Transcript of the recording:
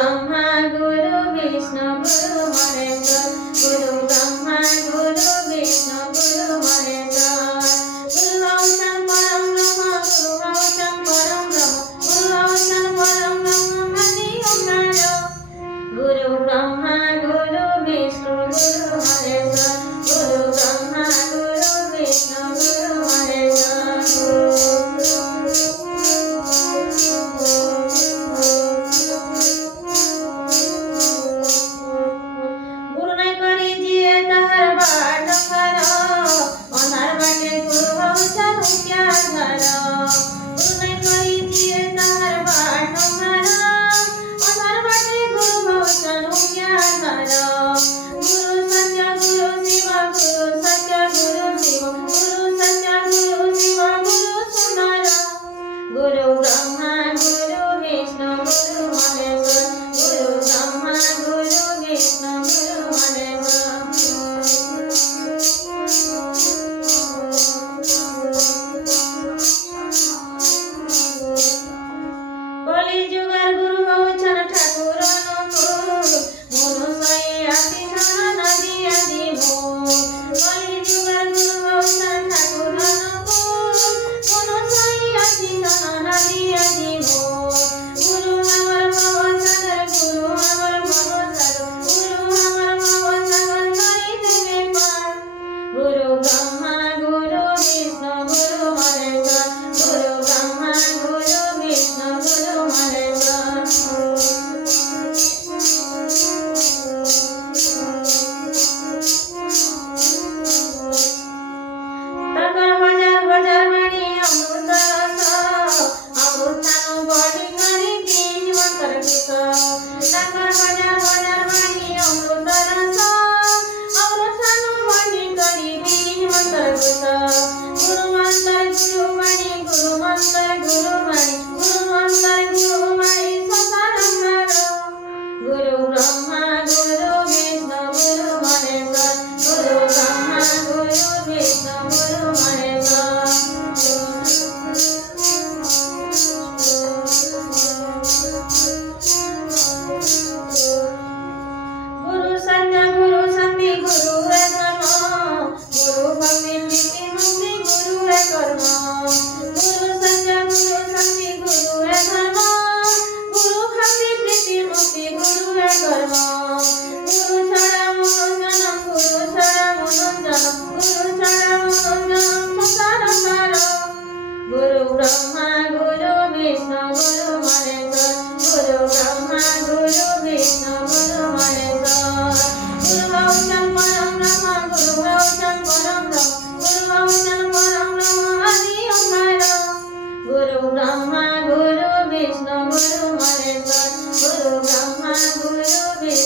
ब्रह्मा गुरु विष्णु गुरु महेश्वर गुरु ब्रह्मा गुरु विष्णु गुरु महेश्वर गुरु औषध परम ब्रह्म गुरु औषध परम ब्रह्म गुरु औषध परम ब्रह्म हरि ओंकार गुरु ब्रह्मा गुरु विष्णु गुरु महेश्वर गुरु ब्रह्मा गुरु विष्णु गुरु महेश्वर गुरु नै करी जिए तहर बाट कर अनार बाटे गुरु औषध क्या घर गुरु नै करी जिए तहर बाट कर अनार बाटे गुरु औषध क्या घर गुरु सत्य गुरु शिव गुरु सत्य गुरु शिव गुरु सत्य गुरु शिव गुरु सुंदर गुरु ब्रह्मा गुरु विष्णु गुरु महेश्वर गुरु ब्रह्मा गुरु विष्णु गुरु महेश्वर कली जुगर गुरु हौछन् ठाकुरनको मुनु सय आदि छन् नदी आदि भो कली जुगर गुरु हौछन् ठाकुरनको मुनु सय आदि छन् नदी आदि भो गुरु अमर भवसागर गुरु अमर भवसागर गुरु अमर भवसागर करी देवे पार गुरु ब्रह्मा गुरु विष्णु गुरु महेश्वर गुरु ब्रह्मा गुरु विष्णु गुरु महेश्वर ताकर हजार हजार वाणी अमृत रस अमृत खानु बढी गरी बीज मन्त्र गीत ताकर हजार हजार वाणी अमृत रस अमृत खानु बढी गरी बीज मन्त्र गीत गुरु मन्त्र गुरु वाणी गुरु मन्त्र गुरु वाणी गुरु मन्त्र गुरु वाणी संसार गुरु ब्रह्मा गुरु विष्णु गुरु महेश्वर गुरु ब्रह्मा गुरु विष्णु गुरु महेश्वर गुरु सत्य गुरु शांति गुरु है धर्म गुरु भक्ति प्रीति मुक्ति गुरु है कर्म गुरु सत्य गुरु शांति गुरु है धर्म गुरु भक्ति प्रीति मुक्ति गुरु है कर्म गुरु छड़ा मनोजनम गुरु छड़ा मनोजनम गुरु छड़ा मनोजनम संसार सार गुरु ब्रह्मा गुरु विष्णु गुरु महेश्वर गुरु ब्रह्मा गुरु विष्णु गुरु महेश्वर गुरु औषध परम ब्रह्म गुरु औषध परम ब्रह्म गुरु औषध परम ब्रह्म हरि ओंकार गुरु ब्रह्मा गुरु विष्णु गुरु महेश्वर गुरु ब्रह्मा गुरु विष्णु